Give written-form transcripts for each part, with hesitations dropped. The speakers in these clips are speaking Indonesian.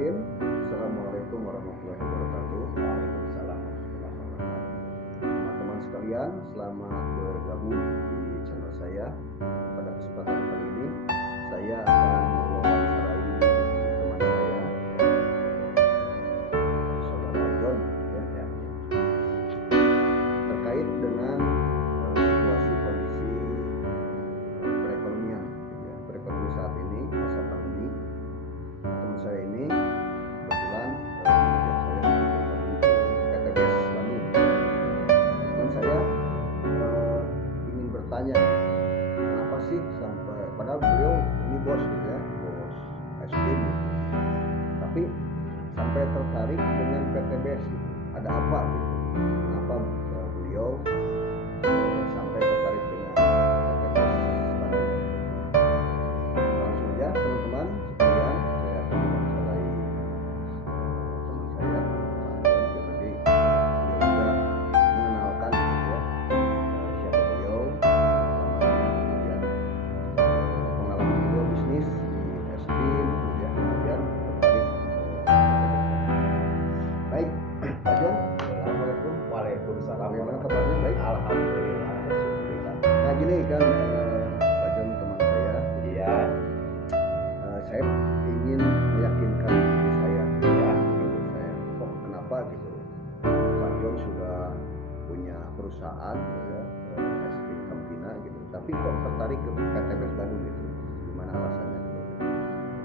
Bismillahirrahmanirrahim. Assalamualaikum warahmatullahi wabarakatuh. Waalaikumsalam warahmatullahi wabarakatuh. Teman-teman sekalian, selamat bergabung di channel saya. Pada kesempatan kali ini, saya akan mewawancarai teman saya, saudara John, terkait dengan situasi kondisi perekonomian, perekonomian saat ini masa pandemi. Teman saya ini kebetulan mengajak saya untuk bergabung ke PTBS Bandung. Teman saya ingin bertanya, kenapa sih sampai, padahal beliau ini bos gitu ya, bos es krim gitu. Tapi sampai tertarik dengan PTBS gitu. Ada apa gitu? Kenapa beliau sampai tertarik dengan PTBS Bandung? Langsung aja teman-teman sekalian, saya akan mewawancarai teman saya. Nanti beliau juga mengenalkan gitu ya, siapa beliau, kemudian pengalaman beliau bisnis di es krim, kemudian tertarik. Baik, Pak John, assalamualaikum. Waalaikumsalam. Bagaimana kabarnya? Baik. Alhamdulillah. Alhamdulillah. Nah gini kan, Pak John teman saya, Iya. saya ingin meyakinkan diri saya, Iya. saya kok kenapa gitu, Pak John sudah punya perusahaan gitu ya, es krim Campina gitu, tapi kok tertarik ke PTBS Bandung gitu, gimana alasannya?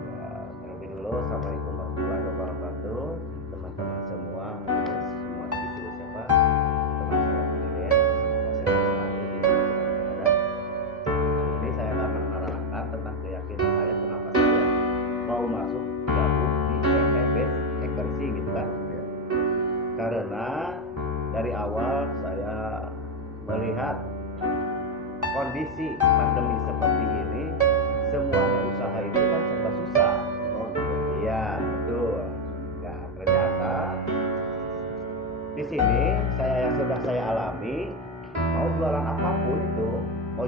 Ya, terlebih dulu assalamualaikum warahmatullahi wabarakatuh. Teman-teman semua, semua itu siapa? Teman saya ini ya. Semoga sehat selalu di mana berada. Ini saya akan menerangkan tentang keyakinan saya kenapa saya mau masuk gabung di PTBS Ekersi gitu kan. Ya. Karena dari awal saya melihat kondisi pandemi seperti ini, semuanya usaha itu kan serba susah. Oh, gitu. Iya, betul. Nah, ternyata di sini yang sudah saya alami, mau jualan apapun itu,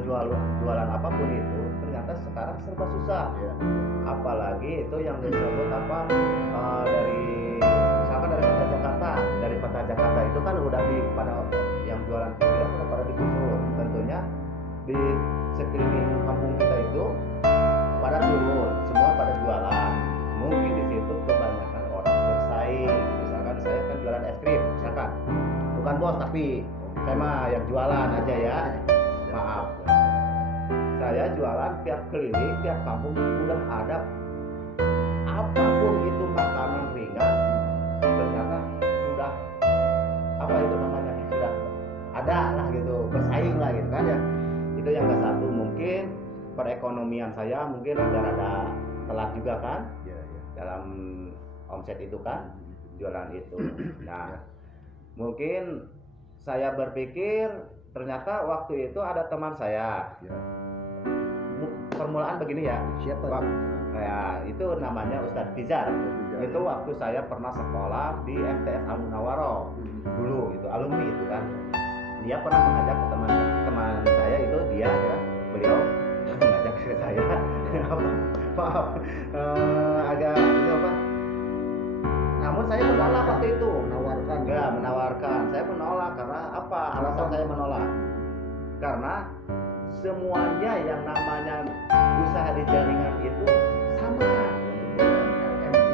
jualan apapun itu, ternyata sekarang serba susah. Ya. Apalagi itu yang disebut apa, dari misalkan dari kota Jakarta itu kan udah pada yang jualan pinggiran udah pada digusur. Tentunya di sekeliling kampung kita itu pada turun, semua pada jualan. Mungkin di situ kebanyakan orang bersaing. Misalkan saya kan jualan es krim, misalkan bukan bos tapi saya mah yang jualan aja ya. Maaf, saya jualan tiap keliling, tiap kampung sudah ada apapun itu makanan ringan, ternyata sudah apa itu namanya, sudah ada lah gitu, bersaing lah gitu kan ya. Itu yang ke satu, mungkin perekonomian saya mungkin rada-rada telat juga kan Ya, ya. dalam omset itu kan, jualan itu. Nah, mungkin saya berpikir ternyata waktu itu ada teman saya. Ya. Permulaan begini ya. Siapa? Ya, itu namanya Ustadz Tizar. Itu waktu saya pernah sekolah di MTS Al Munawwaroh dulu, itu alumni itu kan. Dia pernah mengajak ke teman saya itu, dia ya, beliau mengajak ke saya. Maaf, agak itu apa? Namun saya menolak waktu itu. Menawarkan. Enggak, menawarkan. Saya menolak karena apa? Alasan saya menolak. Karena semuanya yang namanya usaha di jaringan itu sama.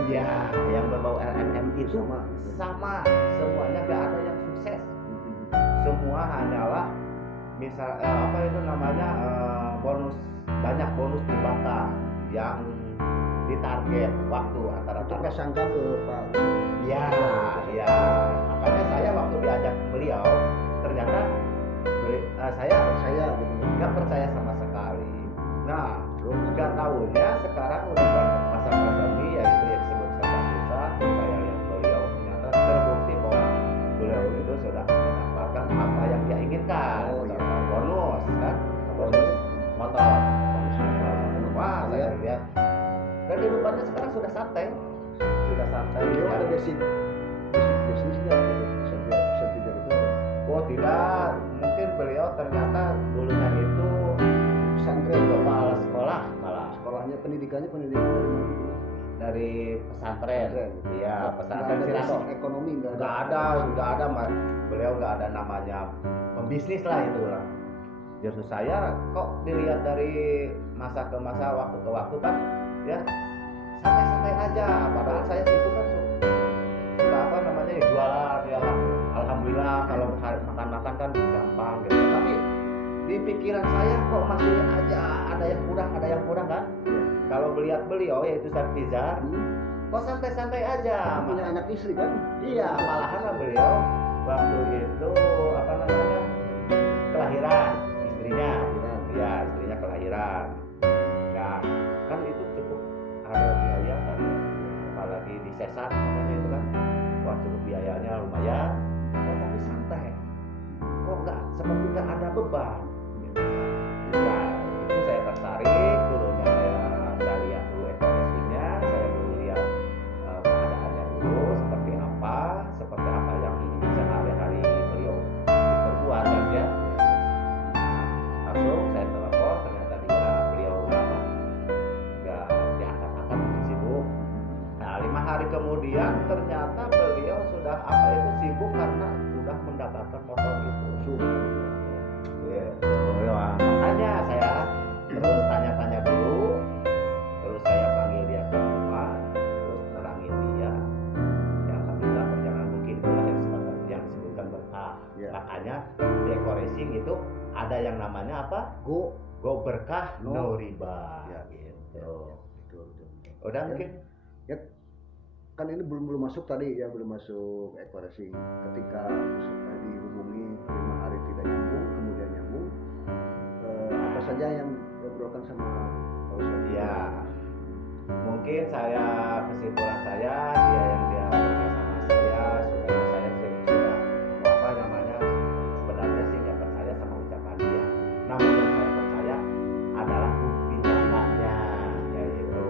Iya, yang berbau LMM itu sama. Semuanya nggak ada yang sukses. Semua hanyalah misal apa itu namanya, bonus, banyak bonus dibakar yang ditarget waktu antara Itu prasangka ke Pak. ya, ya. Makanya saya waktu diajak beliau, ternyata saya gitu. nggak percaya sama sekali. Nah, nggak tahunya sekarang udah masa pandemi, yaitu yang disebut serba susah. Saya lihat beliau ternyata terbukti bahwa beliau itu sudah mendapatkan apa yang dia inginkan. Oh, iya. Bonus kan, bonus motor. Wah, saya lihat kehidupannya sekarang sudah santai. Beliau Ya. ada basic bisnisnya gitu. Bisa tidak itu ada. Oh tidak, mungkin beliau ternyata dulunya itu Pesantren kepala sekolah malah. sekolahnya pendidikannya dari mana? dari pesantren. Iya, pesantren Nggak ada Sirato. basic ekonomi, Nggak ada, beliau nggak ada namanya pembisnis lah itu lah. Justru saya kok dilihat dari masa ke masa, waktu ke waktu kan, ya santai-santai aja. Padahal saya itu kan suka apa namanya ya, jualan ya. Alhamdulillah kalau makan-makan kan gampang gitu. Tapi di pikiran saya kok masih aja ada yang kurang kan. Kalau melihat beliau yaitu Sartiza, kok santai-santai aja. Punya anak istri kan? Iya, malahan beliau waktu itu apa namanya kelahiran istrinya, ya istrinya kelahiran. Nah, kan itu cukup ada biaya kan, apalagi di sesar namanya itu kan, wah cukup biayanya lumayan. Oh tapi santai, kok nggak seperti nggak ada beban. Gitu. Nah, itu saya tertarik dulunya saya lihat dulu ekspresinya, saya dulu lihat keadaannya dulu seperti apa yang sehari-hari beliau berbuat kan ya. Langsung saya telepon, ternyata beliau nggak diangkat-angkat, sibuk. Nah 5 hari kemudian ternyata beliau sudah sibuk karena sudah mendapatkan motor itu. Makanya saya terus tanya-tanya dulu, terus saya panggil dia ke rumah, terus terangin dia. Ya alhamdulillah perjalanan mungkin itulah yang disebutkan berkah. Makanya di Eco Racing itu ada yang namanya apa? Go berkah no riba. Ya gitu. Betul. Udah mungkin. Ya, kan ini belum masuk tadi ya, belum masuk Eco Racing. Ketika dihubungi 5 hari tidak nyambung, kemudian nyambung, apa saja yang diobrolkan sama Pak Ustadz? Ya, mungkin kesimpulan saya dia bersama saya supaya saya sudah apa namanya sebenarnya sih nggak percaya sama ucapan dia. Namun yang saya percaya adalah bukti nyatanya, yaitu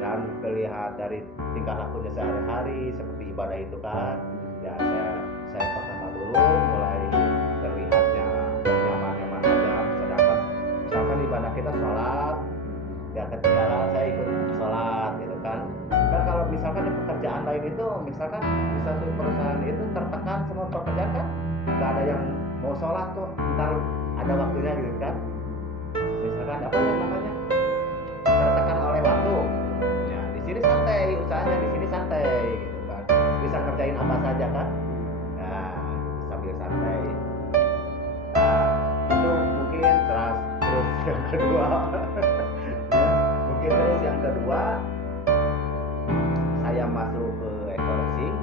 dan terlihat dari tingkah lakunya sehari-hari seperti ibadah itu kan. Ya saya pertama dulu mulai terlihatnya nyaman-nyaman saja, sedangkan misalkan ibadah kita sholat ya ketinggalan saya ikut sholat gitu kan. Dan kalau misalkan di pekerjaan lain itu misalkan di satu perusahaan itu tertekan semua pekerjaan kan, nggak ada yang mau sholat tuh, ntar ada waktunya gitu kan. Misalkan apa yang namanya tertekan oleh waktu, ya di sini santai usahanya, di sini santai gitu kan, bisa kerjain apa saja kan, nah sambil santai. Nah itu mungkin terus yang kedua yang kedua saya masuk ke Eco Racing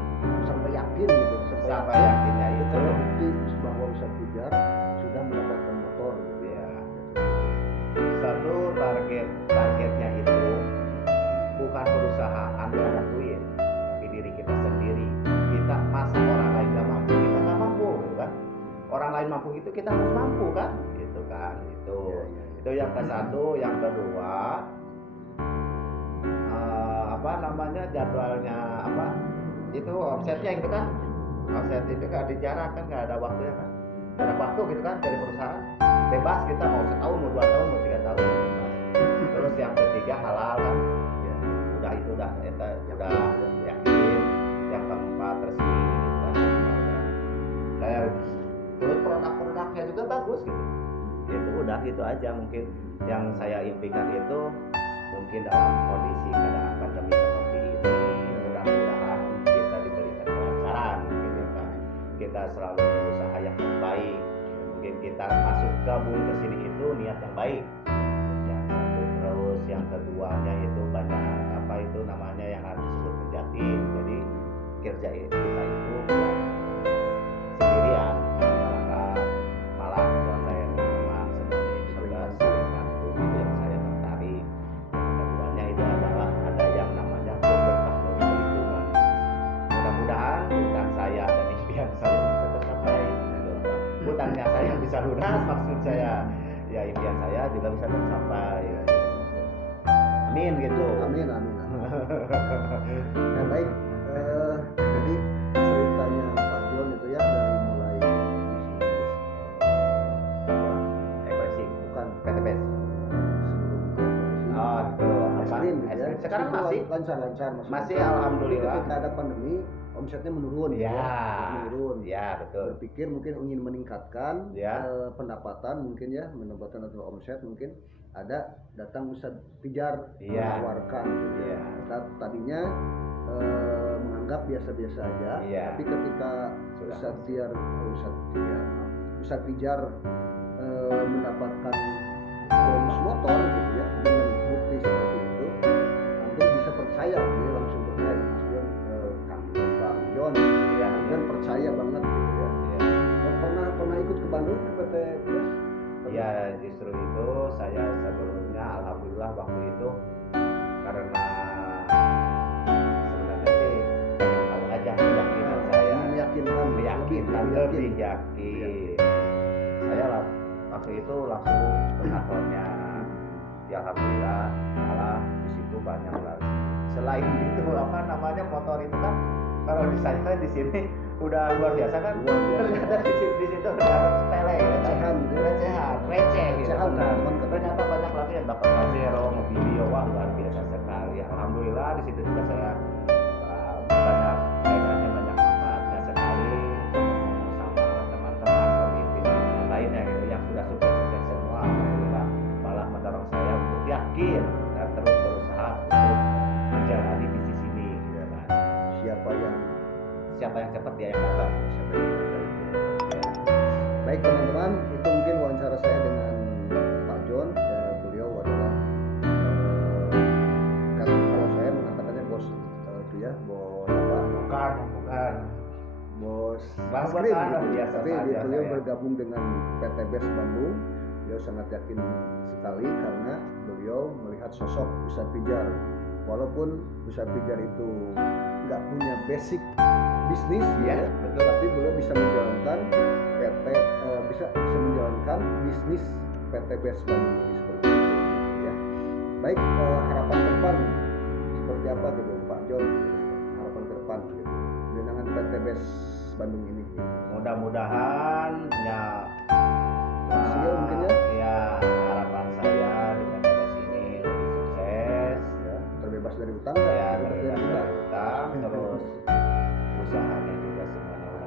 sampai yakin gitu, sampai yakinnya itu bukti bahwa Ustadz Pujar sudah mendapatkan motor gitu ya. Satu targetnya itu bukan perusahaan ada duit, tapi diri kita sendiri. Kita masa orang lain nggak mampu, kita nggak mampu gitu kan. Orang lain mampu itu kita harus mampu kan, gitu kan. Itu yang ke satu. Yang kedua apa namanya jadwalnya apa itu offsetnya itu kan, offset itu kan dijarak kan, nggak ada waktunya kan, nggak ada waktu gitu kan dari perusahaan, bebas kita mau setahun mau 2 tahun mau 3 tahun bebas. Terus yang ketiga halal kan ya, udah yakin. Yang keempat resmi gitu kan. Saya terus produk-produknya juga bagus gitu. Itu aja mungkin yang saya impikan itu. Mungkin dalam kondisi keadaan pandemi seperti ini, mudah-mudahan kita diberikan kelancaran, gitu kan. Kita selalu berusaha yang terbaik. Mungkin kita masuk gabung ke sini itu niat yang baik. Yang satu, terus yang keduanya itu banyak apa itu namanya yang harus disebut kerjati. Jadi kerja kita itu sendirian, malah online teman semuanya itu juga saling bantu. Itu yang saya tertarik. Keduanya itu adalah ada yang namanya berkah dari lingkungan. Mudah-mudahan hutang saya dan impian saya bisa tercapai. Hutangnya saya yang bisa lunas, maksud saya ya impian saya juga bisa tercapai. Amin gitu. Amin. Nah baik, jadi ceritanya Pak John itu ya dari mulai ekspresi bukan PTPS. sebelum ke Oh itu apa? Ekstrim gitu ya. Sekarang lancar-lancar masih alhamdulillah. Ketika ada pandemi omsetnya menurun menurun. Ya, betul. Berpikir mungkin ingin meningkatkan pendapatan mungkin ya, pendapatan atau omset mungkin ada datang Ustadz Pijar menawarkan gitu ya. Tadinya menganggap biasa-biasa aja, tapi ketika Ustadz Pijar mendapatkan bonus motor gitu ya dengan bukti seperti itu, langsung bisa percaya, dia langsung percaya Kang John dan percaya banget gitu ya. Pernah ikut ke Bandung ke PT Beras? Ya, justru itu saya sebelumnya alhamdulillah waktu itu karena sebenarnya sih pengen tahu aja keyakinan saya, meyakinkan lebih yakin. Saya waktu itu langsung ke kantornya. Ya alhamdulillah malah di situ banyak lagi. Selain itu motor itu kan kalau di saya di sini udah luar biasa kan. Ternyata di situ udah sepele receh gitu. Ternyata banyak lagi yang dapat Pajero, Mobilio, wah luar biasa sekali. Alhamdulillah di situ juga saya banyak kaitannya, banyak manfaatnya sekali sama teman-teman pemimpin yang lainnya gitu yang sudah sukses semua. Alhamdulillah malah mendorong saya untuk yakin dan terus berusaha untuk menjalani bisnis ini gitu kan. Siapa yang cepat dia yang dapat. Baik teman-teman, itu mungkin wawancara saya dengan Pak John. Beliau adalah kalau saya mengatakannya bos itu ya, bos bukan bos Baskrim gitu. Tapi beliau bergabung dengan PT Best Bandung. Beliau sangat yakin sekali karena beliau melihat sosok Ustadz Pijar. Walaupun Ustadz Pijar itu nggak punya basic bisnis betul, tapi beliau bisa menjalankan bisa menjalankan bisnis PT Best Bandung ini seperti itu ya. Baik, harapan ke depan seperti apa gitu Pak John, harapan ke depan gitu dengan PT Best Bandung ini gitu. Mudah-mudahan mungkin ya harapan saya di PT Best ini lebih sukses ya, terbebas dari utang terus usahanya juga semuanya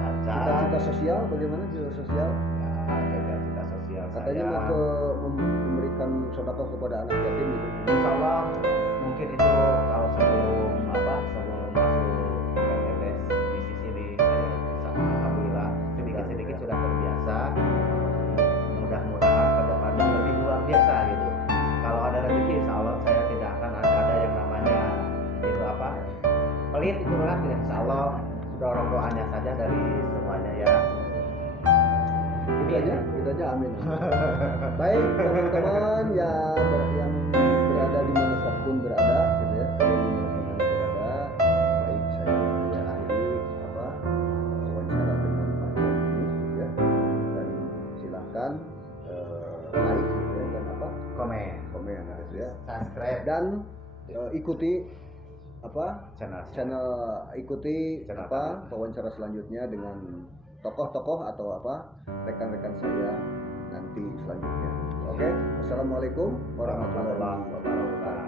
lancar. Cita-cita sosial bagaimana? Cita-cita sosial katanya saya mau memberikan sedekah kepada anak yatim gitu. Insya Allah mungkin itu kalau sebelum masuk PT Best bisnis ini saya sama alhamdulillah sedikit sudah terbiasa. Mudah-mudahan ke depannya lebih luar biasa gitu. Kalau ada rezeki insya Allah saya tidak akan ada yang namanya pelit itu kan. Insya Allah dorong doanya saja dari semuanya ya. Itu aja amin. Baik teman-teman yang berada di mana pun berada gitu ya, baik saya akhiri wawancara dengan Pak John ini gitu ya, dan silakan like gitu ya, dan komen gitu ya, subscribe dan ikuti channel wawancara selanjutnya dengan tokoh-tokoh atau rekan-rekan saya nanti selanjutnya. Oke, assalamualaikum warahmatullahi wabarakatuh.